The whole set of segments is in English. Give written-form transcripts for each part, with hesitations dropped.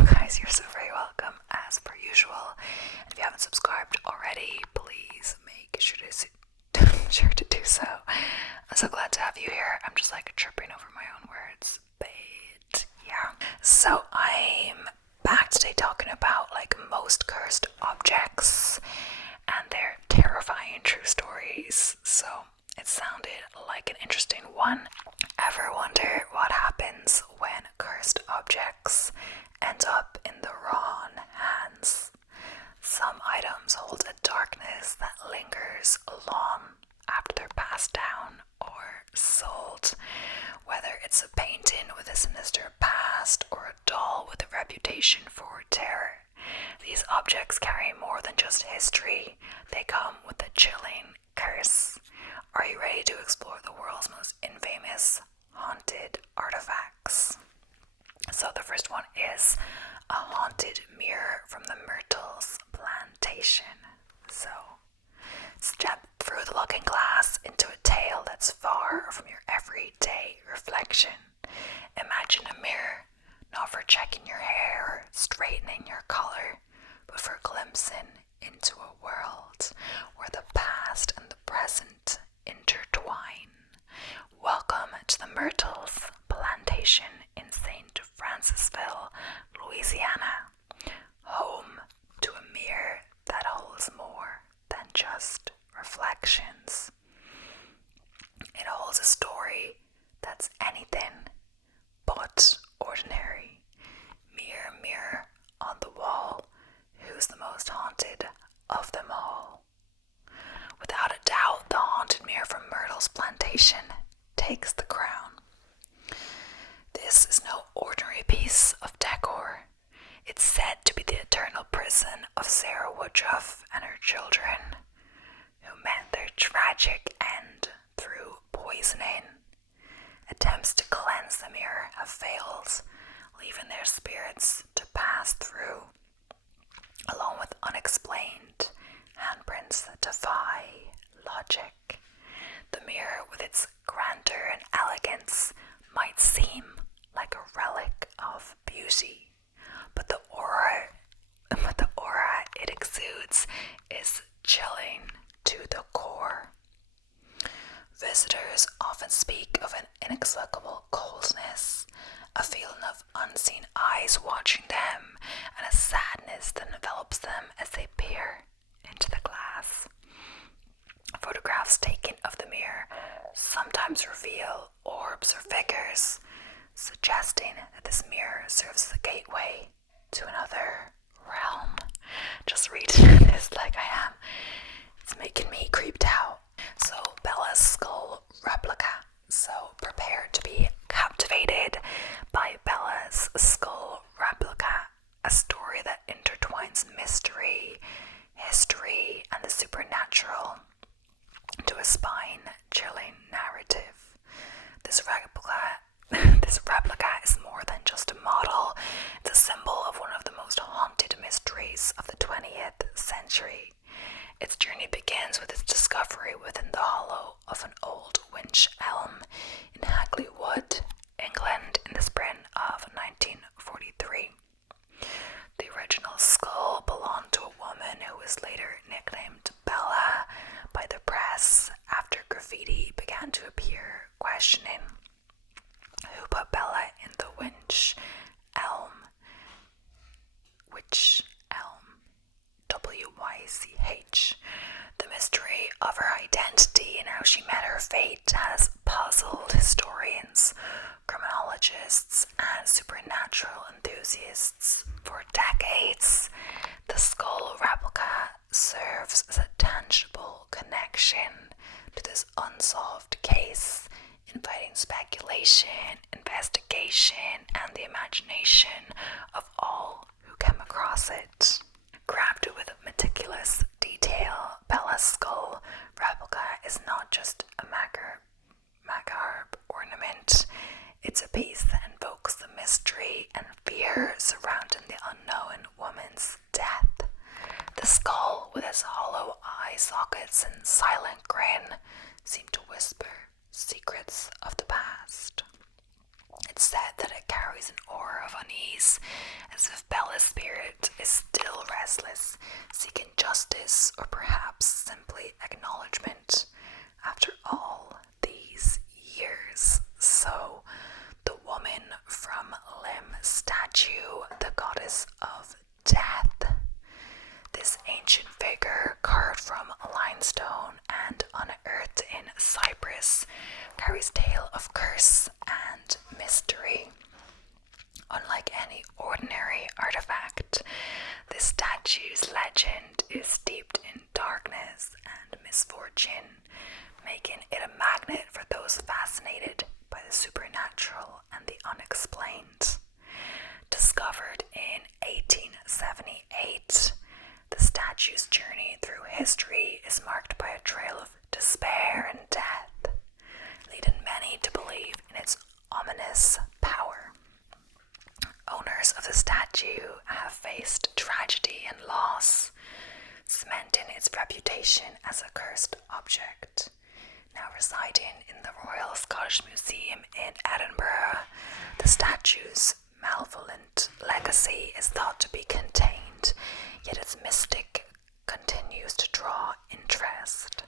guys, you're so very welcome, as per usual. And if you haven't subscribed already, please make sure to do so. I'm so glad to have you here. I'm just like tripping over my own words, but yeah. So I'm back today talking about like most cursed objects and their terrifying true stories. So it sounded like an interesting one. Ever wonder what happens when cursed objects end up in the wrong hands? Some items hold a darkness that lingers long after they're passed down or sold. Whether it's a painting with a sinister past or a doll with a reputation for terror, these objects carry more than just history. They come with a chilling curse. Are you ready to explore the world's most infamous haunted artifacts? So the first one is a haunted mirror from the Myrtles plantation. So step through the looking glass into a tale that's far from your everyday reflection. Imagine a mirror, not for checking your hair or straightening your color, but for glimpsing into a world where the past and the present intertwine. Welcome to the Myrtles plantation in St. Francisville, Louisiana, home to a mirror that holds more than just reflections. It holds a story that's anything but ordinary. Mirror, mirror on the wall, who's the most haunted of them all? Without a doubt, the haunted mirror from Myrtle's plantation takes the crown. This is no ordinary piece of decor. It's said to be the eternal prison of Sarah Woodruff and her children, who met their tragic end through poisoning. Attempts to cleanse the mirror have failed, leaving their spirits to pass through, along with unexplained handprints that defy logic. The mirror, with its grandeur and elegance, might seem like a relic of beauty, but the aura it exudes is chilling to the core. Visitors often speak of an inexplicable coldness, a feeling of unseen eyes watching them, and a sadness that envelops them as they peer into the glass. Photographs taken of the mirror sometimes reveal orbs or figures, suggesting that this mirror serves as a gateway to another realm. Just reading this like I am, it's making me creeped out. So Bella's skull replica. So prepare to be captivated by Bella's skull replica, a story that intertwines mystery, history, and the supernatural into a spine-chilling narrative. This replica is more than just a model. It's a symbol of one of the most haunted mysteries of the 20th century. Its journey begins with its discovery within the hollow of an old winch elm in Hagley Wood, England, in the spring of 1943. The original skull belonged to a woman who was later nicknamed Bella by the press after graffiti began to appear questioning who put Bella in the winch elm. Which elm? WYCH. The mystery of her identity and how she met her fate has puzzled historians, criminologists, and supernatural enthusiasts for decades. The skull replica serves as a tangible connection to this unsolved case, inviting speculation, investigation, and the imagination of all who come across it. Crafted with meticulous detail, Bella's skull replica is not just a macabre ornament. It's a piece that invokes the mystery and fear surrounding the unknown woman's death. The skull, with its hollow eye sockets and silent grin, seemed to whisper secrets of the past. It's said that it carries an aura of unease, as if any ordinary artifact. The statue's legend is steeped in darkness and misfortune, making it a magnet for those fascinated by the supernatural and the unexplained. Discovered in 1878, the statue's journey through history is marked by a trail of despair and death, leading many to believe in its ominous power. Owners of the statue have faced tragedy and loss, cementing its reputation as a cursed object. Now residing in the Royal Scottish Museum in Edinburgh, the statue's malevolent legacy is thought to be contained, yet its mystic continues to draw interest.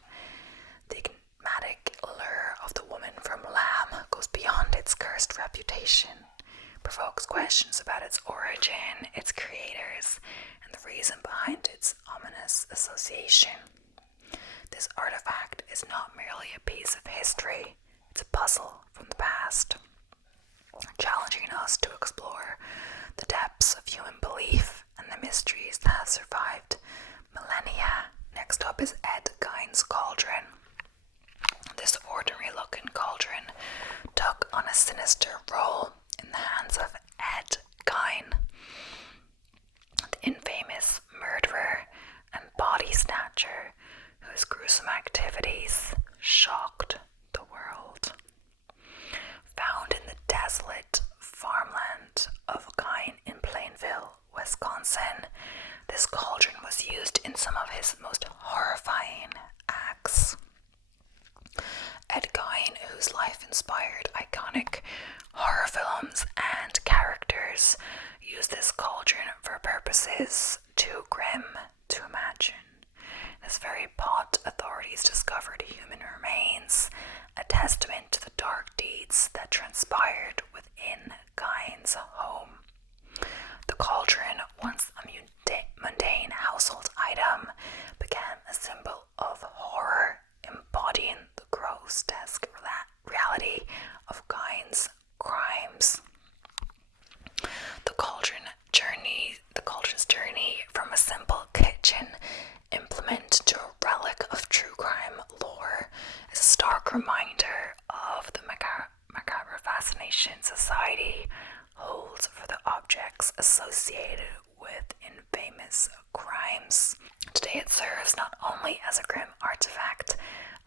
The enigmatic lure of the woman from Lamb goes beyond its cursed reputation, provokes questions about its origin, its creators, and the reason behind its ominous association. This artifact is not merely a piece of history, it's a puzzle from the past, challenging us to explore the depths of human belief and the mysteries that have survived millennia. Next up is Ed Gein's cauldron. This ordinary-looking cauldron took on a sinister role in the hands of Ed Gein, the infamous murderer and body snatcher whose gruesome activities shocked the world. Found in the desolate farmland of Gein in Plainville, Wisconsin, this cauldron was used in some of his most horrifying acts. Ed Gein, whose life inspired iconic horror films and characters, used this cauldron for purposes too grim to imagine. In this very pot, authorities discovered human remains, a testament to the dark deeds that transpired within Gein's home. The cauldron, once a mundane household item, became a symbol of horror, embodying the grotesque reality of Gein's crimes. The cauldron's journey from a simple kitchen implement to a relic of true crime lore is a stark reminder of the macabre fascination society holds for the objects associated with infamous crimes. Today it serves not only as a grim artifact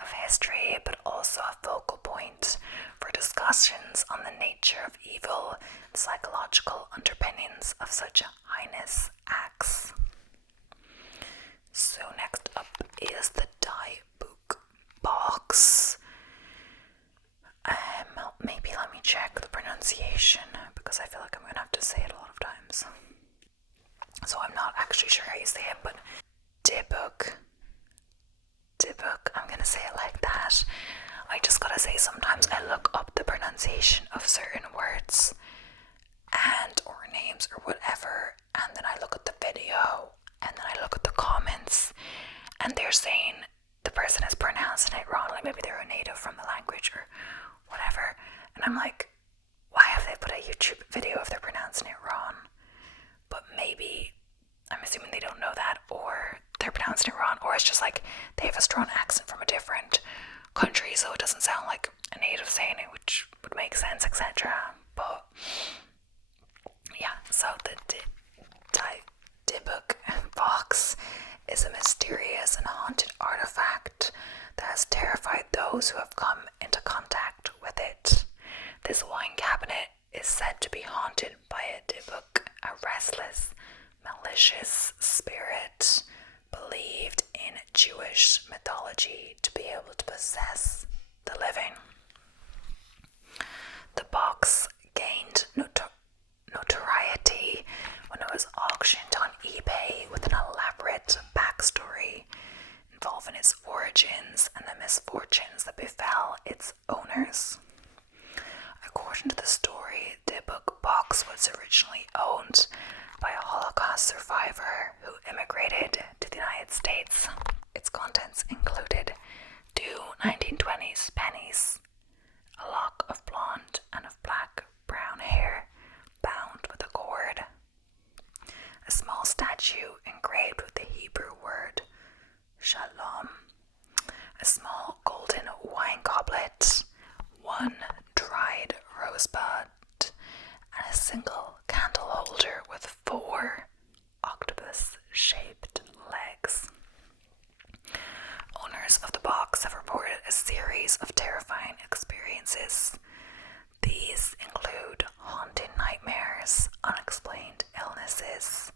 of history, but also a focal point for discussions on the nature of evil and psychological underpinnings of such heinous acts. So next up is the Die Book box. Maybe let me check the pronunciation, because I feel like I'm going to have to say it a lot of times. So I'm not actually sure how you say it, but Dybbuk, I'm going to say it like that. I just gotta say, sometimes I look up the pronunciation of certain words and or names or whatever, and then I look at the video, and then I look at the comments, and they're saying the person is pronouncing it wrong, like maybe they're a native from the language or whatever, and I'm like, why have they put a YouTube video if they're pronouncing it wrong? But maybe, I'm assuming they don't know that, or they're pronouncing it wrong, or it's just like they have a strong accent from a different country, so it doesn't sound like a native saying it, which would make sense, etc. But yeah, so the Dybbuk box is a mysterious and haunted artifact that has terrified those who have come into contact with it. This wine cabinet is said to be haunted by a Dybbuk, a restless, malicious spirit believed in Jewish mythology to be able to possess the living. The box gained notoriety when it was auctioned on eBay with an elaborate backstory involving its origins and the misfortunes that befell its owners. According to the story, the Dybbuk box was originally owned by a Holocaust survivor who immigrated to the United States. Its contents included 2 1920s pennies, a lock of blonde and of black-brown hair bound with a cord, spud, and a single candle holder with 4 octopus-shaped legs. Owners of the box have reported a series of terrifying experiences. These include haunting nightmares, unexplained illnesses,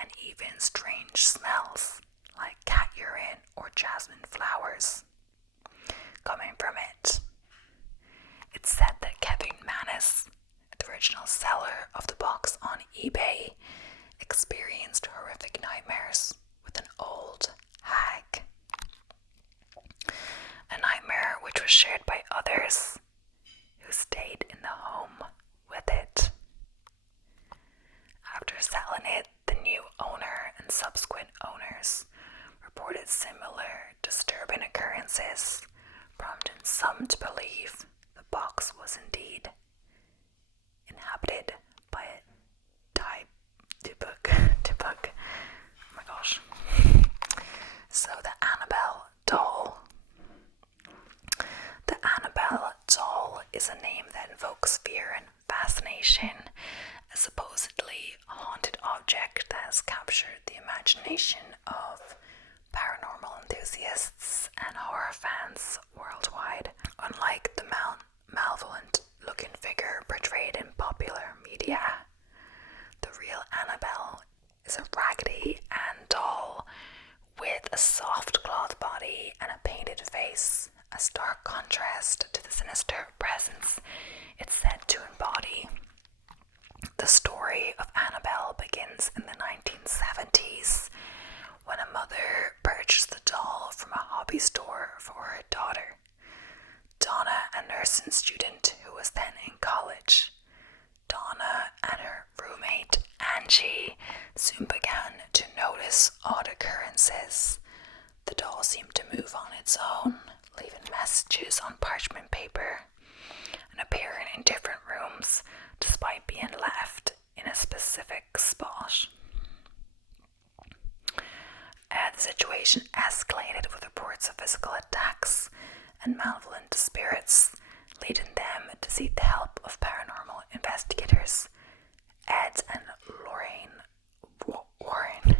and even strange smells like cat urine or jasmine flowers coming from it. It's said that Kevin Mannis, the original seller of the box on eBay, experienced horrific nightmares with an old hag. A nightmare which was shared by others who stayed in the home with it. After selling it, the new owner and subsequent owners reported similar disturbing occurrences, prompting some to believe the box was indeed inhabited by a Dybbuk. Oh my gosh. So the Annabelle doll. The Annabelle doll is a name that invokes fear and fascination, a supposedly haunted object that has captured the imagination of paranormal enthusiasts and horror fans worldwide. Unlike the malevolent-looking figure portrayed in popular media, the real Annabelle is a Raggedy Ann doll with a soft cloth body and a painted face, a stark contrast to the sinister presence it's said to embody. The story of Annabelle begins in the 1970s when a mother purchased the doll from a hobby store for her daughter, Donna, a nursing student who was then in college. Donna and her roommate, Angie, soon began to notice odd occurrences. The doll seemed to move on its own, leaving messages on parchment paper and appearing in different rooms despite being left in a specific spot. The situation escalated with reports of physical attacks and malevolent spirits, leading them to seek the help of paranormal investigators. Ed and Lorraine Warren.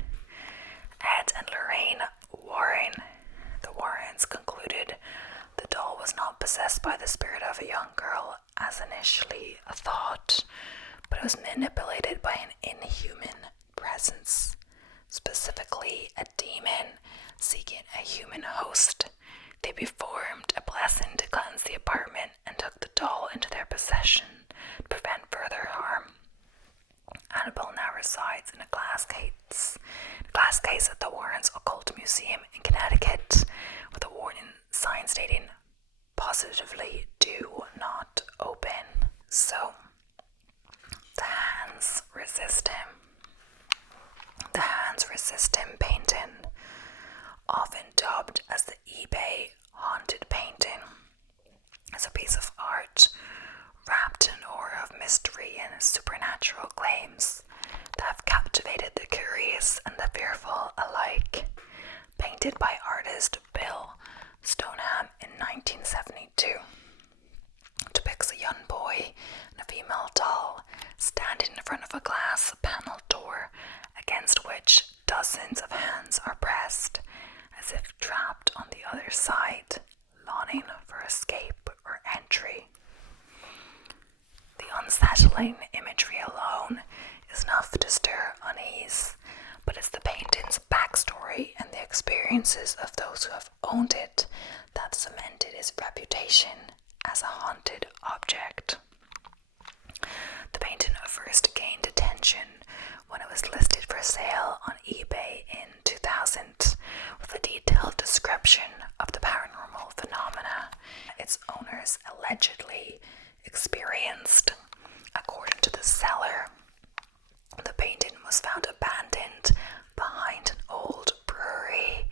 The Warrens concluded the doll was not possessed by the spirit of a young girl as initially thought, but it was manipulated by an inhuman presence, specifically a demon seeking a human host. They performed a blessing to cleanse the apartment and took the doll into their possession to prevent further harm. Annabelle now resides in a glass case at the Warrens Occult Museum in Connecticut, with a warning sign stating positively do not open. So the hands resist him. The hands resist him painting, often dubbed as the eBay haunted painting, is a piece of art wrapped in an aura of mystery and supernatural claims that have captivated the curious and the fearful alike. Painted by artist Bill Stoneham in 1972, depicts a young boy and a female doll standing in front of a glass panel door against which dozens of hands are pressed, as if trapped on the other side, longing for escape or entry. The unsettling imagery alone is enough to stir unease, but it's the painting's backstory and the experiences of those who have owned it that cemented its reputation as a haunted object. The painting first gained attention when it was listed for sale on eBay in 2000, with a detailed description of the paranormal phenomena its owners allegedly experienced. According to the seller, the painting was found abandoned behind an old brewery.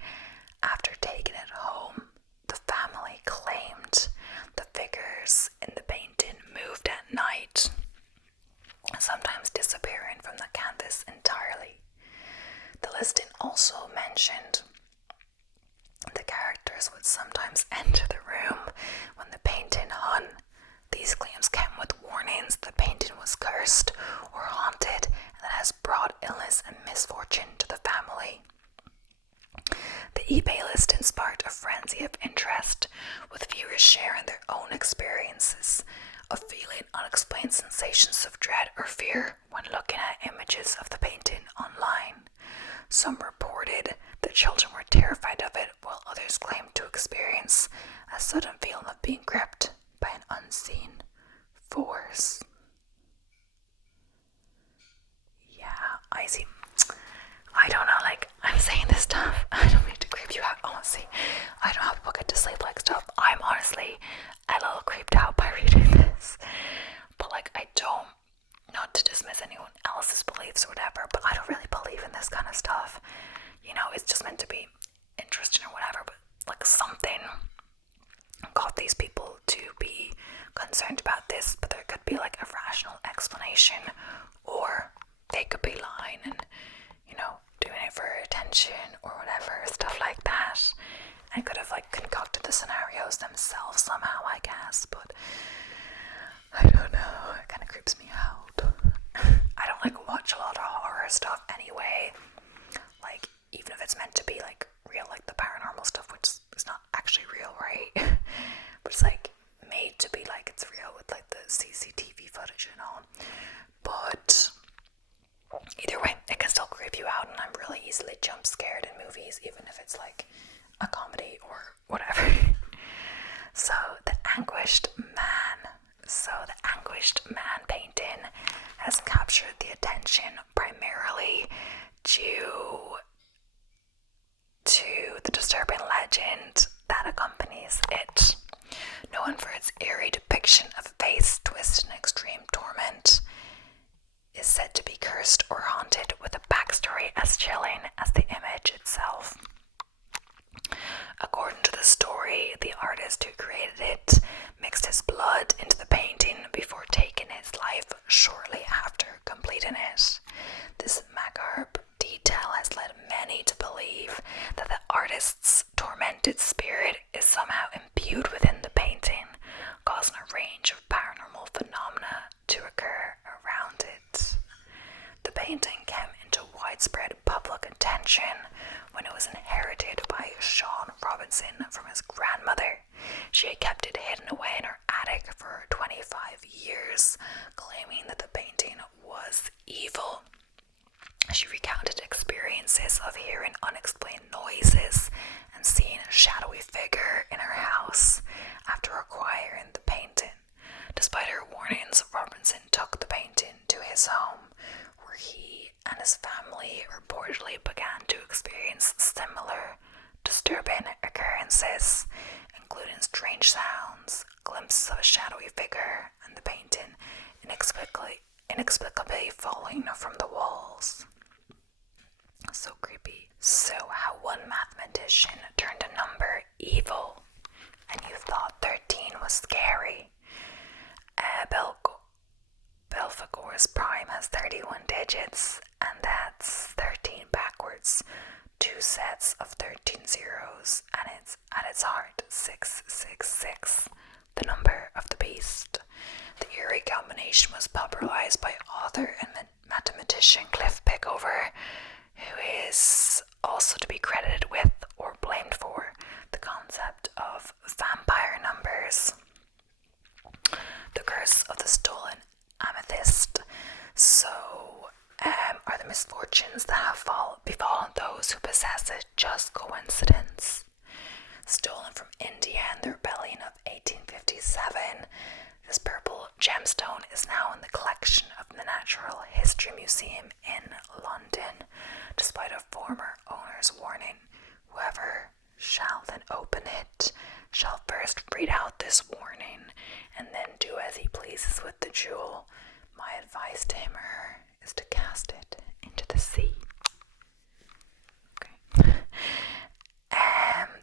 After taking it home, the family claimed the figures in the painting moved at night, sometimes disappearing from the canvas entirely. The listing explains the painting was cursed or haunted and that has brought illness and misfortune to the family. The eBay listing sparked a frenzy of interest, with viewers sharing their own experiences of feeling unexplained sensations of dread or fear when looking at images of the painting online. Some reported that children were terrified of it, while others claimed to experience a sudden feeling of being gripped by an unseen force. Yeah, I see. I don't know, like, I'm saying this stuff, I don't need to creep you out, honestly. I don't know how people get to sleep like stuff. I'm honestly a little creeped out by reading this. But, like, I don't, not to dismiss anyone else's beliefs or whatever, but I don't really believe in this kind of stuff. You know, it's just meant to be interesting or whatever, but, like, something got these people to be concerned about this, but there could be, like, a rational explanation, or they could be lying and, you know, doing it for attention or whatever, stuff like that. And could have, like, concocted the scenarios themselves somehow, I guess, but I don't know, it kind of creeps me out. I don't, like, watch a lot of horror stuff anyway, like, even if it's meant to be, like, real, like the paranormal stuff, which is not actually real, right? But it's, like, made to be like it's real with, like, the CCTV footage and all. But either way, it can still creep you out, and I'm really easily jump scared in movies, even if it's, like, a comedy or whatever. So the Anguished Man painting has captured the attention primarily due to the disturbing legend that accompanies it. Known for its eerie depiction of a face twisted in extreme torment, is said to be cursed or haunted, with a backstory as chilling as the image itself. According to the story, the artist who created it mixed his blood into the painting before taking his life shortly after completing it. This macabre detail has led many to believe that the artist's tormented spirit is somehow imbued within the painting, causing a range of paranormal phenomena to occur around it. The painting came into widespread public attention when it was inherited by Sean Robinson from his grandmother. She had kept it hidden away in her attic for 25 years, claiming that the painting was evil. She recounted experiences of hearing unexplained noises and seeing a shadowy figure in her house after acquiring the painting. Despite her warnings, Robinson took the painting to his home, where he and his family reportedly began to experience similar disturbing occurrences, including strange sounds, glimpses of a shadowy figure, and the painting inexplicably falling from the walls. So creepy. So, how one mathematician turned a number evil, and you thought 13 was scary. Belphegor's prime has 31 digits, and that's 13 backwards. 2 sets of 13 zeros, and it's at its heart 666, the number of the beast. The eerie combination was popularized by author and mathematician Cliff Pickover, who is also to be credited with or blamed for the concept of vampire numbers. The curse of the stolen amethyst. So, are the misfortunes that have befallen those who possess it just coincidence? Stolen from India in the rebellion of 1857, this purple gemstone is now in the collection of the Natural History Museum in London, despite a former owner's warning. Whoever shall then open it shall first read out this warning and then do as he pleases with the jewel. My advice to him or her is to cast it into the sea. Okay.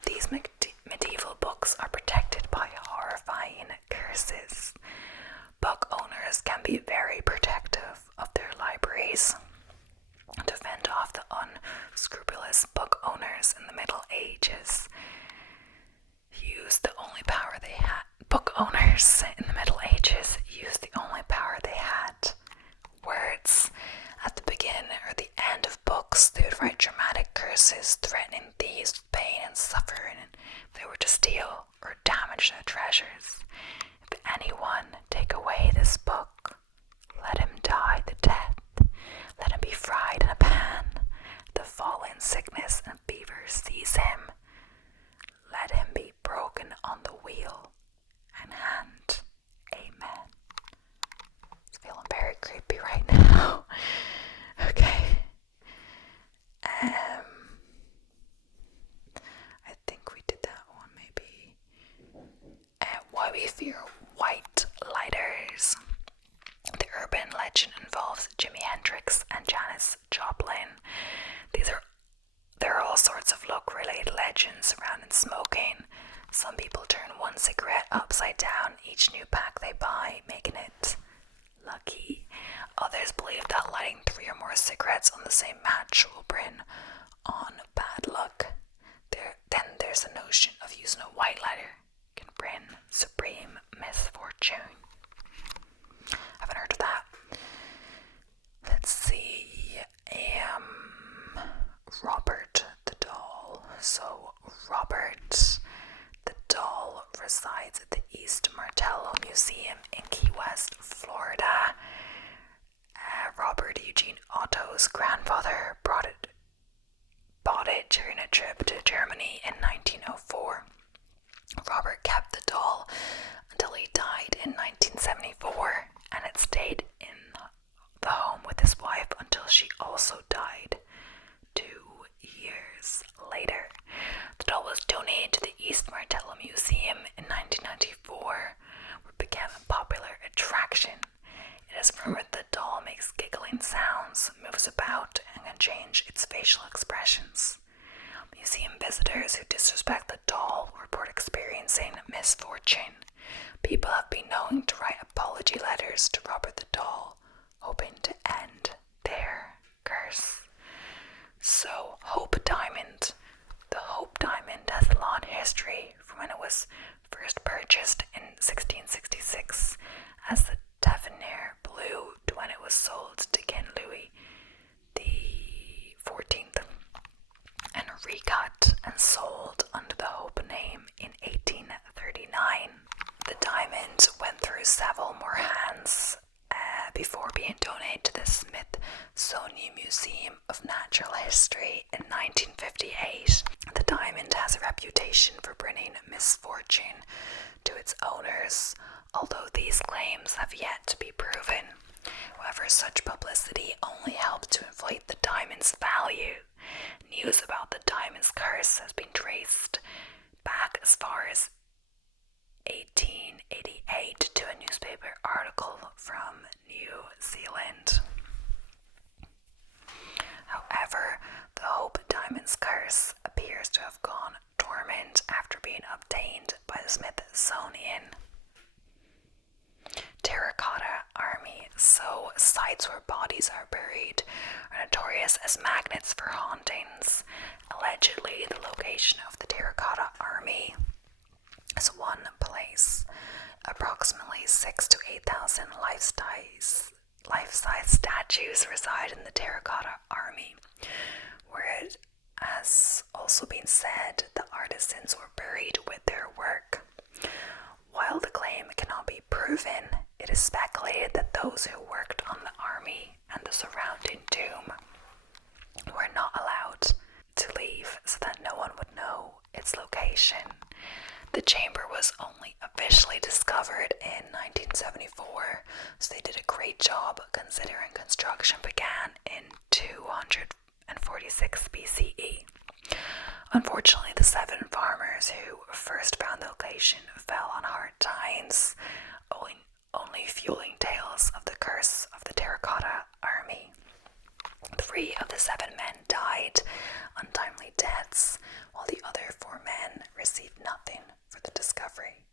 These medieval books are protected by horrifying curses. Book owners can be very protective of their libraries to fend off the unscrupulous book owners in the Middle Ages. Book owners in the Middle Ages used the only power they bit creepy right now. Okay. I think we did that one maybe. Why we fear white lighters. The urban legend involves Jimi Hendrix and Janis Joplin. There are all sorts of look-related legends surrounding smoking. Some people turn one cigarette upside down each new pack they buy, making it lucky. Others believe that lighting 3 or more cigarettes on the same match will bring on bad luck. Then there's the notion of using a white lighter can bring supreme misfortune. Haven't heard of that. Let's see. Robert the doll. So Robert the doll resides at the East Martello Museum in Key West, Florida. Robert Eugene Otto's grandfather bought it during a trip to Germany in 1904. Robert kept the doll until he died in 1974, and it stayed in the home with his wife until she also died 2 years later. The doll was donated to the East Martello Museum in 1994, where it became a popular attraction. It is rumored the doll makes giggling sounds, moves about, and can change its facial expressions. Museum visitors who disrespect the doll report experiencing misfortune. People have been known to write apology letters to Robert the doll, hoping to end their curse. So, Hope Diamond. The Hope Diamond has a long history from when it was first purchased in 1666 as the Tavernier Blue to when it was sold to King Louis XIV and recut and sold under the Hope name in 1839. The diamond went through several more hands before being donated to the Smithsonian Museum of Natural History in 1958. The diamond has a reputation for bringing misfortune to its owners, although these claims have yet to be proven. However, such publicity only helped to inflate the diamond's value. News about the diamond's curse has been traced back as far as 1888 to a newspaper article from New Zealand. However, the Hope Diamond's curse appears to have gone dormant after being obtained by the Smithsonian. Terracotta Army. So, sites where bodies are buried are notorious as magnets for hauntings. Allegedly, the location of the Terracotta Army is one place. Approximately 6,000 to 8,000 life-size statues reside in the Terracotta Army, where it has also been said the artisans were buried with their work. While the claim cannot be proven, it is speculated that those who worked on the army and the surrounding tomb were not allowed to leave so that no one would know its location. The chamber was only officially discovered in 1974, so they did a great job considering construction began in 246 BCE. Unfortunately, the 7 farmers who first found the location fell on hard times, only fueling tales of the curse of the Terracotta Army. 3 of the 7 men died untimely deaths, while the other 4 men received nothing for the discovery.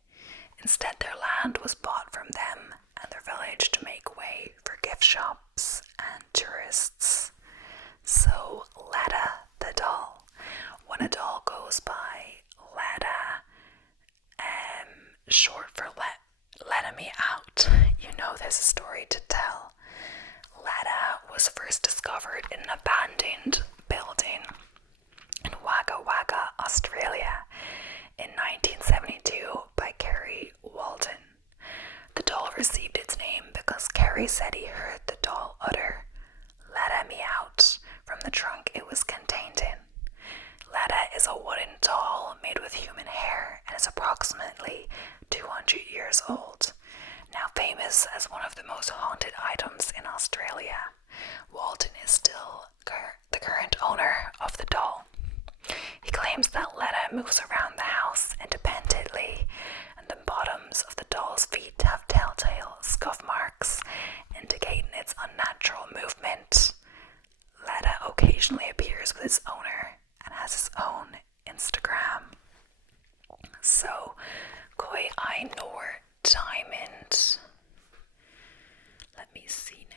Instead, their land was bought from them and their village to make way for gift shops and tourists. So, Letta the doll. When a doll goes by Letta, short for Let Me Out, you know there's a story to tell. Letta was first discovered in an abandoned building in Wagga Wagga, Australia, in 1972 by Kerry Walton. The doll received its name because Kerry said he heard the doll utter, "Let me out," from the trunk it was contained in. Letta is a wooden doll made with human hair and is approximately 200 years old. Now famous as one of the most haunted items in Australia, Walton is still the current owner of the doll. He claims that Letta moves around the house independently, and the bottoms of the doll's feet have telltale scuff marks indicating its unnatural movement. Letta occasionally appears with its owner and has his own Instagram. So, Koi I Noor Diamond. Let me see now.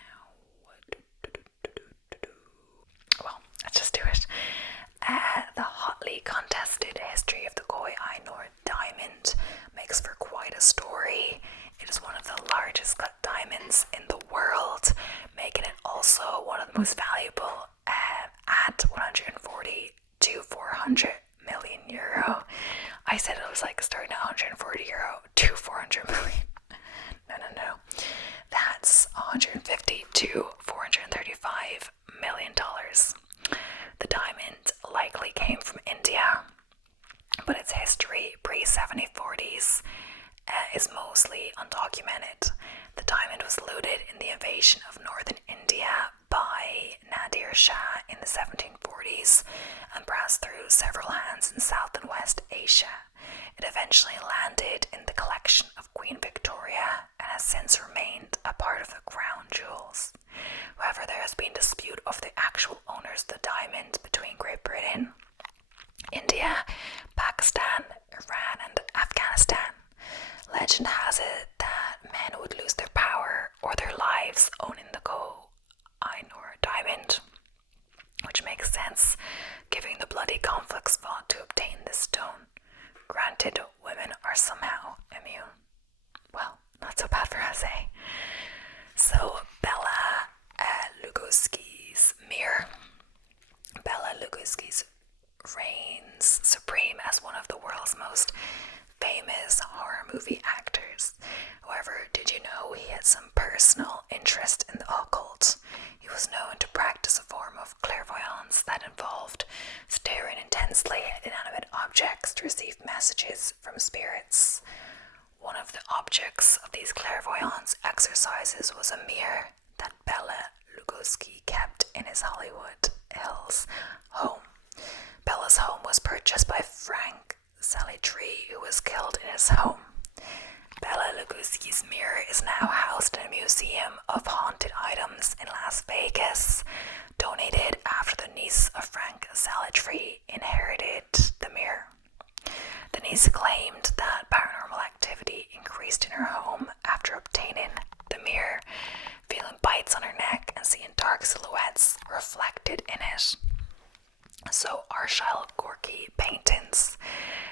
Well, let's just do it. The hotly contested history of the Koi I Noor Diamond makes for quite a story. It is one of the largest cut diamonds in the world, making it also one of the most valuable at 140 to 400 million euro. I said it was like starting at 140 euro to 400 million. No. That's 150 to 435 million dollars. The diamond likely came from India, but its history pre-1740s is mostly undocumented. The diamond was looted in the invasion of northern India by Nadir Shah in the 1740s and passed through several hands in South and West Asia. It eventually landed in the collection of Queen Victoria and has since remained a part of the crown jewels. However, there has been dispute over the actual owners of the diamond between Great Britain, India, Pakistan, Iran, and Afghanistan. Legend has it that men would lose their power or their lives owning the Koh-i Noor diamond, which makes sense given the bloody conflicts fought to obtain this stone. Granted, women are somehow immune. Well, not so bad for us, eh? So, Bela Lugosi's mirror. Bela Lugosi's reigns supreme as one of the world's most famous horror movie actors. However, did you know he had some personal interest in the occult? He was known to practice a form of clairvoyance that involved staring intensely at inanimate objects to receive messages from spirits. One of the objects of these clairvoyance exercises was a mirror that Bela Lugosi kept in his Hollywood Hills home. Bela's home was purchased by Frank Salitree, who was killed in his home. Bela Lugosi's mirror is now housed in a museum of haunted items in Las Vegas, donated after the niece of Frank Salitree inherited the mirror. The niece claimed that paranormal activity increased in her home after obtaining the mirror, feeling bites on her neck and seeing dark silhouettes reflected in it. So, Arshile Gorky paintings.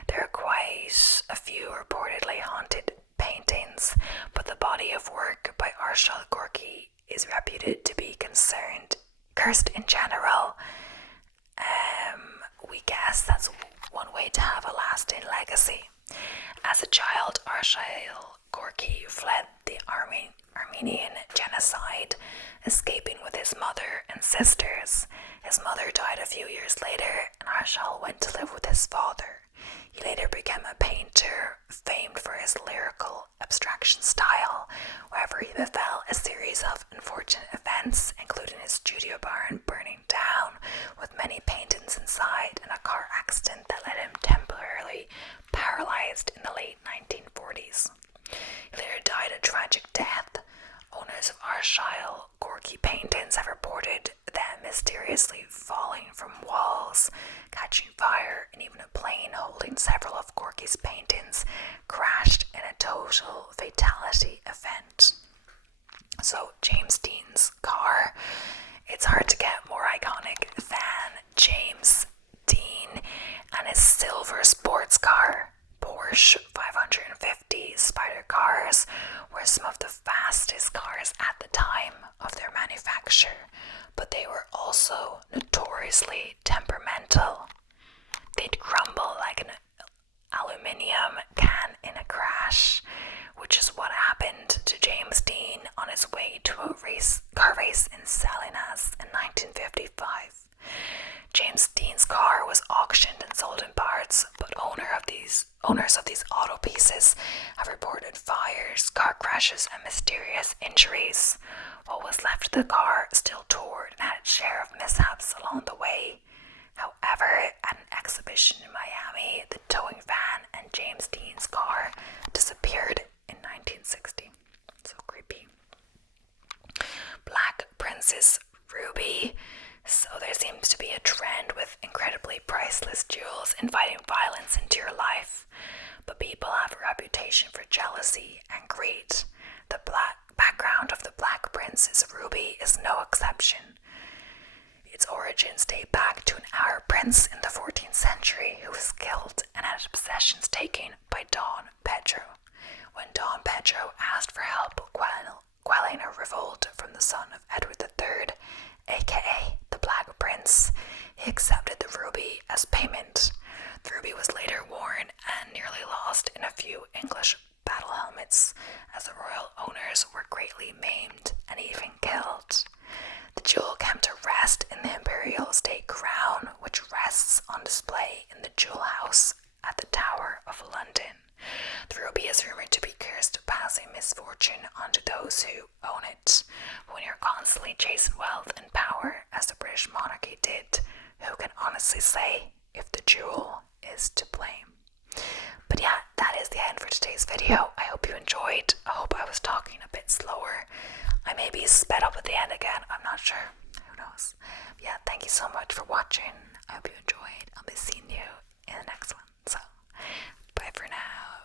There are quite a few reportedly haunted paintings, but the body of work by Arshile Gorky is reputed to be cursed in general. We guess that's one way to have a lasting legacy. As a child, Arshile Gorky fled the Armenian genocide, escaping with his mother and sisters. His mother died a few years later, and Arshile went to live with his father. He later became a painter, famed for his lyrical abstraction style. However, he befell a series of unfortunate events, including his studio barn burning down, with many paintings inside, and a car accident that left him temporarily paralyzed in the late 1940s. He later died a tragic death. Owners of Arshile Gorky paintings have reported them mysteriously falling from walls, catching fire, and even a plane holding several of Gorky's paintings crashed in a total fatality event. So, James Dean's car. It's hard to get more iconic than James Dean and his silver sports car. Porsche 550 Spider cars were some of the fastest cars at the time of their manufacture, but they were also notoriously temperamental. They'd crumble like an aluminium can in a crash, which is what happened to James Dean on his way to a car race in Salinas in 1955. James Dean's car was auctioned and sold in parts, but owners of these auto pieces have reported fires, car crashes, and case, what was left of the car still toured and had its share of mishaps along the way. However, at an exhibition in Miami, the towing van and James Dean's car disappeared in 1960. So creepy. Black Princess Ruby. So there seems to be a trend with incredibly priceless jewels inviting violence into your life. But people have a reputation for jealousy and greed. The background of the Black Princess Ruby is no exception. Its origins date back to an Arab prince in the 14th century who was killed and had his possessions taken by Don Pedro. When Don Pedro asked for help quelling a revolt from the son of Edward III, aka the Black Prince, he accepted the ruby as payment. The ruby was later worn and nearly lost in a few English battle helmets, as the royal owners were greatly maimed and even killed. The jewel came to rest in the imperial state crown, which rests on display in the Jewel House at the Tower of London. The ruby is rumored to be cursed, passing misfortune onto those who own it. When you're constantly chasing wealth and power, as the British monarchy did, who can honestly say if the jewel is to blame? But yeah, that is the end for today's video. I hope you enjoyed. I hope I was talking a bit slower. I may be sped up at the end again. I'm not sure. Who knows? But yeah, thank you so much for watching. I hope you enjoyed. I'll be seeing you in the next one. So, bye for now.